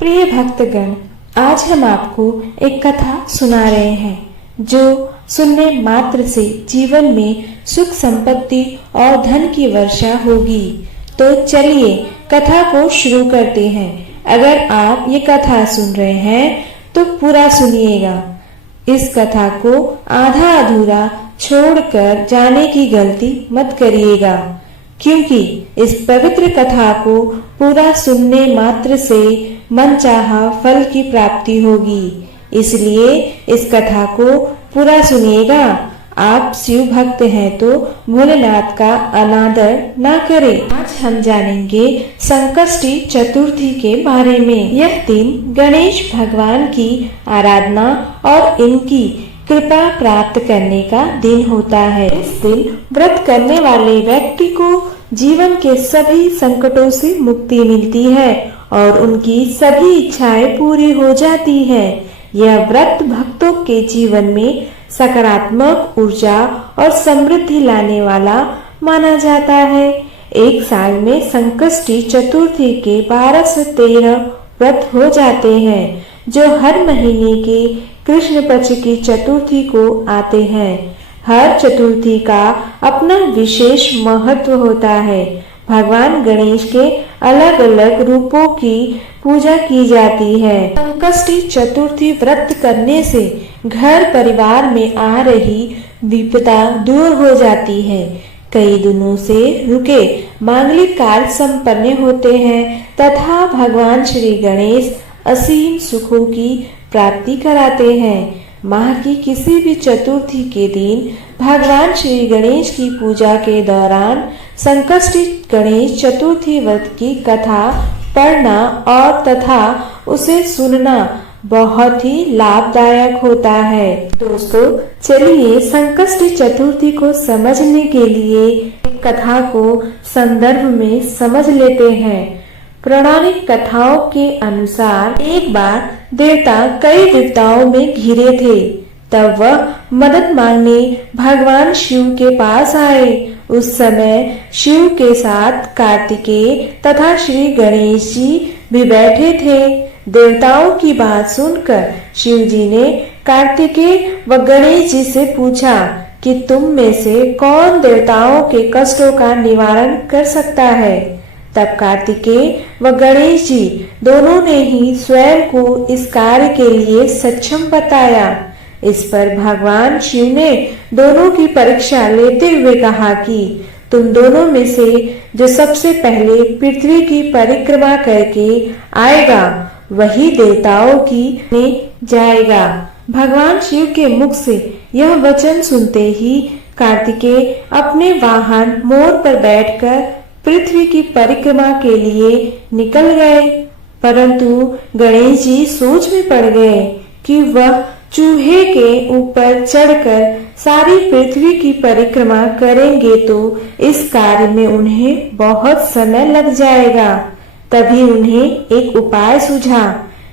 प्रिय भक्तगण, आज हम आपको एक कथा सुना रहे हैं जो सुनने मात्र से जीवन में सुख संपत्ति और धन की वर्षा होगी। तो चलिए कथा को शुरू करते हैं। अगर आप ये कथा सुन रहे हैं तो पूरा सुनिएगा। इस कथा को आधा अधूरा छोड़कर जाने की गलती मत करिएगा, क्योंकि इस पवित्र कथा को पूरा सुनने मात्र से मनचाहा फल की प्राप्ति होगी। इसलिए इस कथा को पूरा सुनिएगा। आप शिव भक्त हैं तो भोलेनाथ का अनादर ना करें। आज हम जानेंगे संकष्टी चतुर्थी के बारे में। यह दिन गणेश भगवान की आराधना और इनकी कृपा प्राप्त करने का दिन होता है। इस दिन व्रत करने वाले व्यक्ति को जीवन के सभी संकटों से मुक्ति मिलती है और उनकी सभी इच्छाएं पूरी हो जाती हैं। यह व्रत भक्तों के जीवन में सकारात्मक ऊर्जा और समृद्धि लाने वाला माना जाता है। एक साल में संकष्टी चतुर्थी के 12 से 13 व्रत हो जाते हैं, जो हर महीने के कृष्ण पक्ष की चतुर्थी को आते हैं। हर चतुर्थी का अपना विशेष महत्व होता है। भगवान गणेश के अलग अलग रूपों की पूजा की जाती है। संकष्टी चतुर्थी व्रत करने से घर परिवार में आ रही विपदा दूर हो जाती है। कई दिनों से रुके मांगलिक कार्य संपन्न होते हैं तथा भगवान श्री गणेश असीम सुखों की प्राप्ति कराते हैं। माह की किसी भी चतुर्थी के दिन भगवान श्री गणेश की पूजा के दौरान संकष्टी गणेश चतुर्थी व्रत की कथा पढ़ना और तथा उसे सुनना बहुत ही लाभदायक होता है। दोस्तों, चलिए संकष्टी चतुर्थी को समझने के लिए कथा को संदर्भ में समझ लेते हैं। पौराणिक कथाओं के अनुसार एक बार देवता कई विपदाओं में घिरे थे। तब वह मदद मांगने भगवान शिव के पास आए। उस समय शिव के साथ कार्तिकेय तथा श्री गणेश जी भी बैठे थे। देवताओं की बात सुनकर शिव जी ने कार्तिकेय व गणेश जी से पूछा कि तुम में से कौन देवताओं के कष्टों का निवारण कर सकता है। तब कार्तिकेय व गणेश जी दोनों ने ही स्वयं को इस कार्य के लिए सक्षम बताया। इस पर भगवान शिव ने दोनों की परीक्षा लेते हुए कहा कि तुम दोनों में से जो सबसे पहले पृथ्वी की परिक्रमा करके आएगा वही देवताओं की में जाएगा। भगवान शिव के मुख से यह वचन सुनते ही कार्तिकेय अपने वाहन मोर पर बैठकर पृथ्वी की परिक्रमा के लिए निकल गए। परंतु गणेश जी सोच में पड़ गए कि वह चूहे के ऊपर चढ़कर सारी पृथ्वी की परिक्रमा करेंगे तो इस कार्य में उन्हें बहुत समय लग जाएगा। तभी उन्हें एक उपाय सूझा।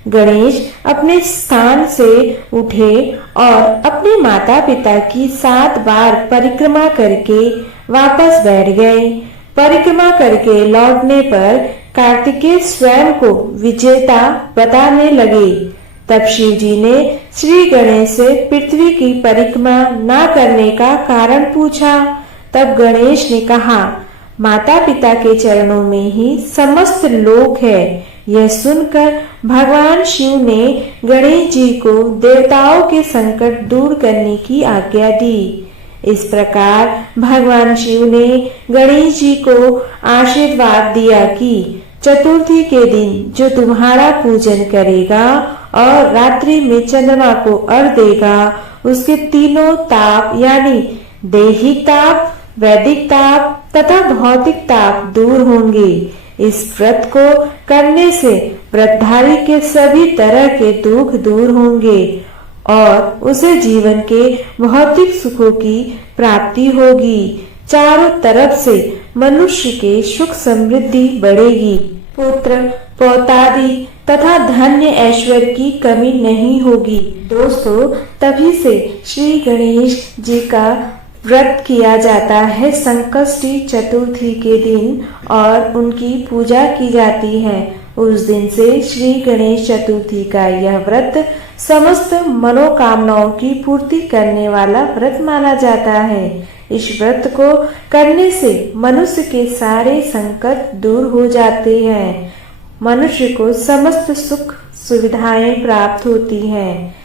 गणेश अपने स्थान से उठे और अपने माता पिता की 7 बार परिक्रमा करके वापस बैठ गए। परिक्रमा करके लौटने पर कार्तिकेय स्वयं को विजेता बताने लगे। तब शिव जी ने श्री गणेश से पृथ्वी की परिक्रमा न करने का कारण पूछा। तब गणेश ने कहा, माता पिता के चरणों में ही समस्त लोक है। यह सुनकर भगवान शिव ने गणेश जी को देवताओं के संकट दूर करने की आज्ञा दी। इस प्रकार भगवान शिव ने गणेश जी को आशीर्वाद दिया कि चतुर्थी के दिन जो तुम्हारा पूजन करेगा और रात्रि में चंद्रमा को अर्घ देगा, उसके तीनों ताप यानी दैहिक ताप, वैदिक ताप तथा भौतिक ताप दूर होंगे। इस व्रत को करने से व्रतधारी के सभी तरह के दुख दूर होंगे और उसे जीवन के भौतिक सुखों की प्राप्ति होगी। चारों तरफ से मनुष्य के सुख समृद्धि बढ़ेगी। पुत्र पौत्रादि तथा धन्य ऐश्वर्य की कमी नहीं होगी। दोस्तों, तभी से श्री गणेश जी का व्रत किया जाता है संकष्टी चतुर्थी के दिन और उनकी पूजा की जाती है। उस दिन से श्री गणेश चतुर्थी का यह व्रत समस्त मनोकामनाओं की पूर्ति करने वाला व्रत माना जाता है। इस व्रत को करने से मनुष्य के सारे संकट दूर हो जाते हैं। मनुष्य को समस्त सुख सुविधाएं प्राप्त होती हैं।